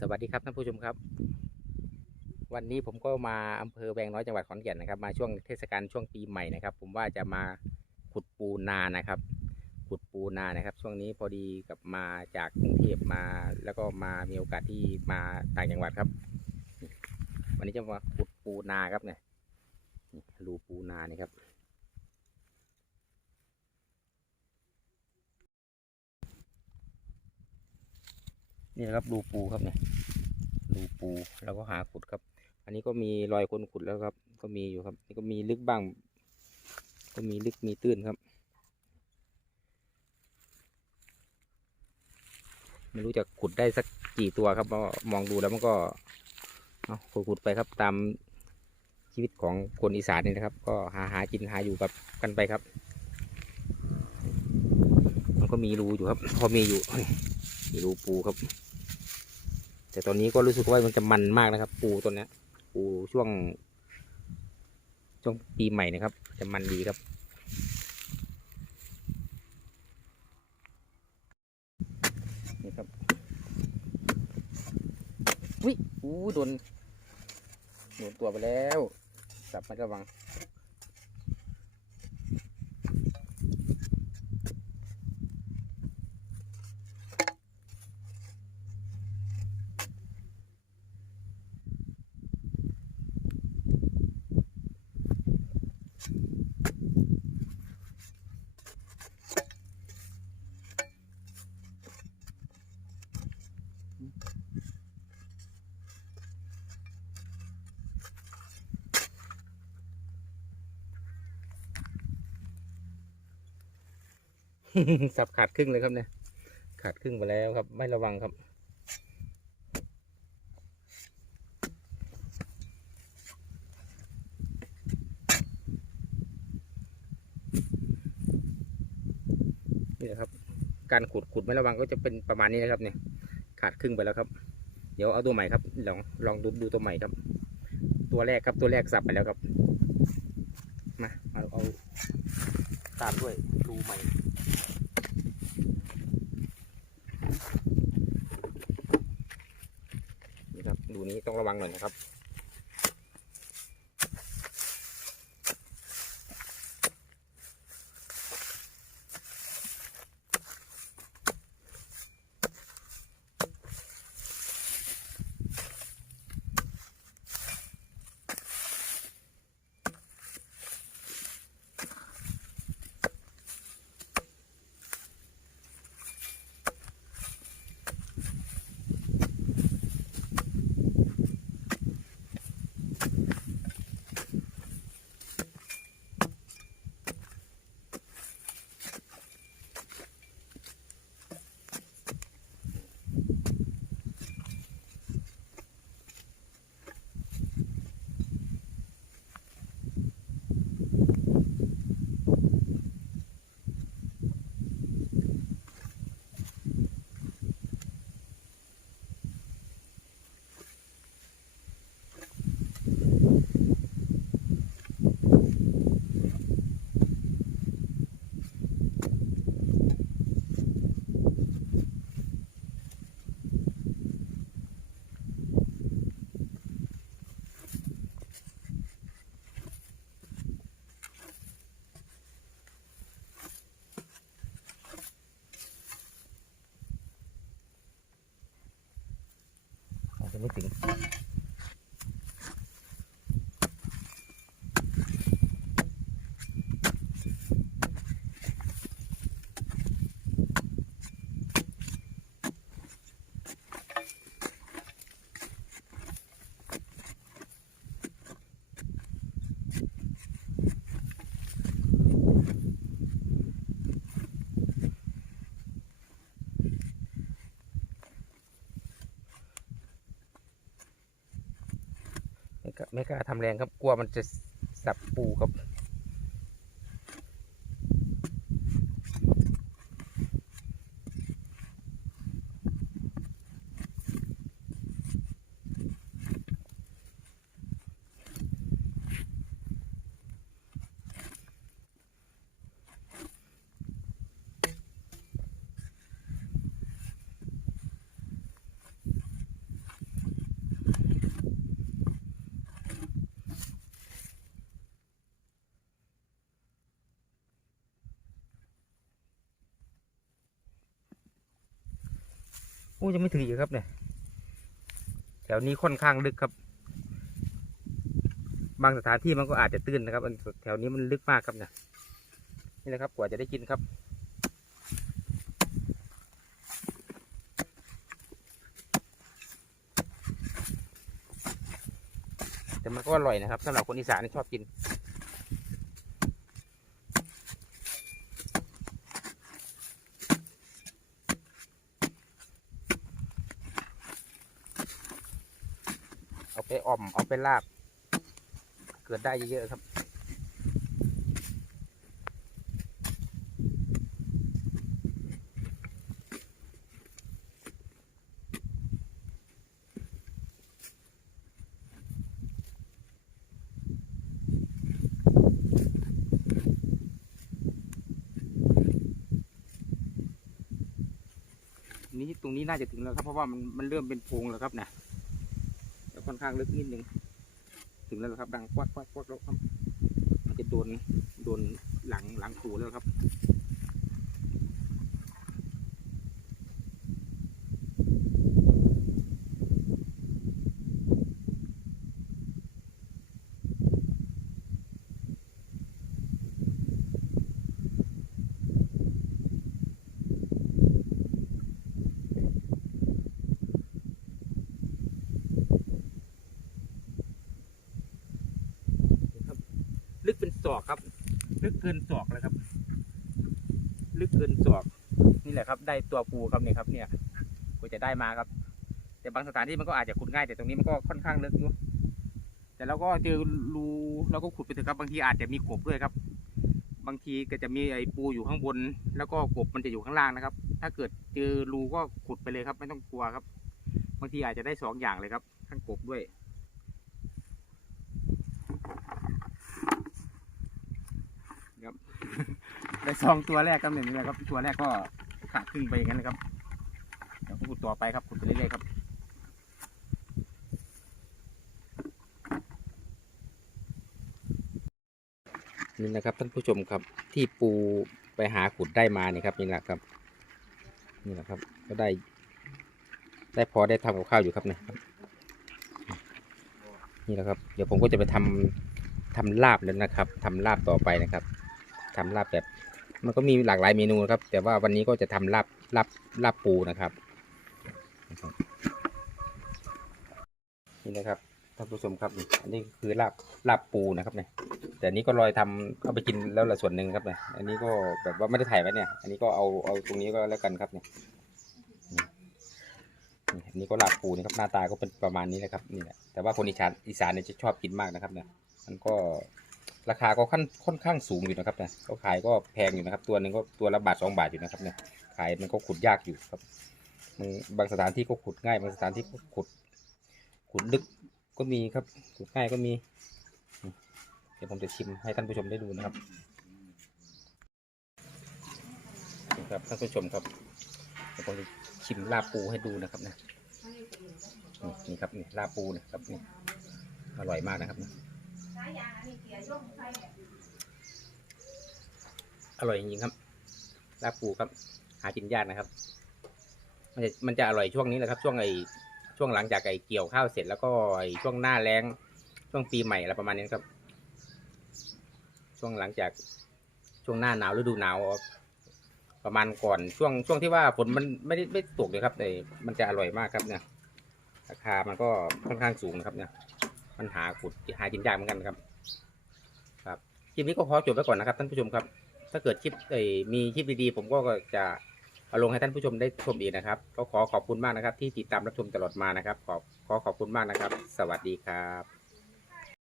สวัสดีครับท่านผู้ชมครับ วันนี้ผมก็มาอำเภอแวงน้อยจังหวัดขอนแก่นนะครับ มาช่วงเทศกาลช่วงปีใหม่นะครับ ผมว่าจะมาขุดปูนานะครับ ขุดปูนานะครับ ช่วงนี้พอดีกับมาจากกรุงเทพมา แล้วก็มามีโอกาสที่มาต่างจังหวัดครับ วันนี้จะมาขุดปูนาครับเนี่ยรูปูนานี่ครับ นี่นะครับรูปูครับเนี่ยรูปูแล้วก็หาขุดครับ อันนี้ก็มีรอยคนขุดแล้วครับ ก็มีอยู่ครับนี่ก็มีลึกบ้าง ก็มีลึกมีตื้นครับ ไม่รู้จะขุดได้สักกี่ตัวครับมองดูแล้วมันก็เอาขุดขุดไปครับตามชีวิตของคนอีสานนี่นะครับ ก็หาหากินหาอยู่กับกันไปครับ มันก็มีรูอยู่ครับ พอมีอยู่มีรูปูครับ แต่ตอนนี้ก็รู้สึกว่ามันจะมันมากนะครับ ปูตัวนี้ ปูช่วง ช่วงปีใหม่นะครับ จะมันดีครับ นี่ครับวิอู้โดนโดนตัวไปแล้วสับไมันระวัง สับขาดครึ่งเลยครับเนี่ย ขาดครึ่งไปแล้วครับ ไม่ระวังครับ นี่นะครับ การขุดขุดไม่ระวังก็จะเป็นประมาณนี้นะครับเนี่ย ขาดครึ่งไปแล้วครับ เดี๋ยวเอาตัวใหม่ครับ ลองลองดูดูตัวใหม่ครับ ตัวแรกครับตัวแรกสับไปแล้วครับ มาเอาเอาตามด้วยรูใหม่ นี่ครับดูนี้ต้องระ วังหน่อยนะครับ อาจจะไม่ถึง ไม่กล้าไม่กล้าทำแรงครับกลัวมันจะสับปูครับ อ้ยังไม่ถึงอีกครับเนี่ยแถวนี้ค่อนข้างลึกครับ บางสถานที่มันก็อาจจะตื้นนะครับแถวนี้มันลึกมากครับเนี่ยนี่แหละครับกว่าจะได้กินครับแต่มันก็อร่อยนะครับสำหรับคนอีสานที่ชอบกิน ไปอ่อมเอาไปลาบ เกิดได้เยอะๆครับนี้ตรงนี้น่าจะถึงแล้วครับเพราะว่ามันมันเริ่มเป็นโพรงแล้วครับนะแต่ ค่อนข้างลึกนิดนึงถึงแล้วครับดังควักควักควักแล้วครับ มันจะโดนโดนหลังหลังปูแล้วครับ ศอกครับ ลึกเกินศอกเลยครับ ลึกเกินศอก นี่แหละครับ ได้ตัวปูครับเนี่ยครับ เนี่ยกว่าจะได้มาครับ แต่บางสถานที่มันก็อาจจะขุดง่ายแต่ตรงนี้มันก็ค่อนข้างลึกอยู่แต่เราก็เจอรูเราก็ขุดไปเถอะครับ บางทีอาจจะมีกบด้วยครับ บางทีก็จะมีไอ้ปูอยู่ข้างบน แล้วก็กบมันจะอยู่ข้างล่างนะครับ ถ้าเกิดเจอรูก็ขุดไปเลยครับ ไม่ต้องกลัวครับ บางทีอาจจะได้สองอย่างเลยครับ ทั้งกบด้วย ครับได้สองตัวแรกครับหนึ่งนี่แหละครับตัวแรกก็ขาดครึ่งไปอย่างนั้นเลยครับเดี๋ยวขุดต่อไปครับขุดไปเรื่อยๆครับนี่นะครับท่านผู้ชมครับที่ปูไปหาขุดได้มานี่ครับนี่แหละครับนี่แหละครับ ก็ได้ ได้พอได้ทำกับข้าวอยู่ครับเนี่ยนี่แหละครับ เดี๋ยวผมก็จะไปทำทำลาบแล้วนะครับทำลาบต่อไปนะครับ ทำลาบแบบ มันก็มีหลากหลายเมนูนะครับ แต่ว่าวันนี้ก็จะทำลาบลาบลาบปูนะครับ นี่นะครับท่านผู้ชมครับ อันนี้คือลาบลาบปูนะครับเนี่ยแต่อันนี้ก็ลอยทำเอาไปกินแล้วละส่วนหนึ่งครับเนี่ยอันนี้ก็แบบว่าไม่ได้ถ่ายไว้เนี่ย อันนี้ก็เอาเอาตรงนี้ก็แล้วกันครับเนี่ยนี่นี่อันนี้ก็ลาบปูนะครับหน้าตาก็เป็นประมาณนี้นะครับนี่แหละแต่ว่าคนอีสานอีสานเนี่ยจะชอบกินมากนะครับเนี่ยมันก็ ราคาก็ค่อนค่อนข้างสูงอยู่นะครับเนี่ยก็ขายก็แพงอยู่นะครับ ตัวหนึ่งก็ตัวละบาทสองบาทอยู่นะครับเนี่ยขายมันก็ขุดยากอยู่ครับมันบางสถานที่ก็ขุดง่าย บางสถานที่ก็ขุด ขุดลึกก็มีครับขุดง่ายก็มี เดี๋ยวผมจะชิมให้ท่านผู้ชมได้ดูนะครับนี่ครับท่านผู้ชมครับเดี๋ยวผมจะชิมลาบปูให้ดูนะครับนะนี่นี่ครับนี่ลาบปูนะครับนี่อร่อยมากนะครับนะ อร่อยจริงๆครับลาบปูครับ หากินยากนะครับ มันจะมันจะอร่อยช่วงนี้แหละครับ ช่วงไอช่วงหลังจากไอเกี่ยวข้าวเสร็จแล้วก็ไอช่วงหน้าแล้ง ช่วงปีใหม่อะไรประมาณนี้ครับ ช่วงหลังจากช่วงหน้าหนาวฤดูหนาวประมาณก่อนช่วงช่วงที่ว่าฝนมันไม่ได้ไม่ตกเลยครับแต่มันจะอร่อยมากครับเนี่ยราคามันก็ค่อนข้างสูงนะครับเนี่ย มันหาขุดหากินยากเหมือนกันครับ ครับคลิปนี้ก็ขอจบไว้ก่อนนะครับท่านผู้ชมครับ ถ้าเกิดคลิปเอ่ยมีคลิปดีๆผมก็จะเอาลงให้ท่านผู้ชมได้ชมอีกนะครับ ก็ขอขอบคุณมากนะครับ ที่ติดตามรับชมตลอดมานะครับ ขอขอขอบคุณมากนะครับ สวัสดีครับ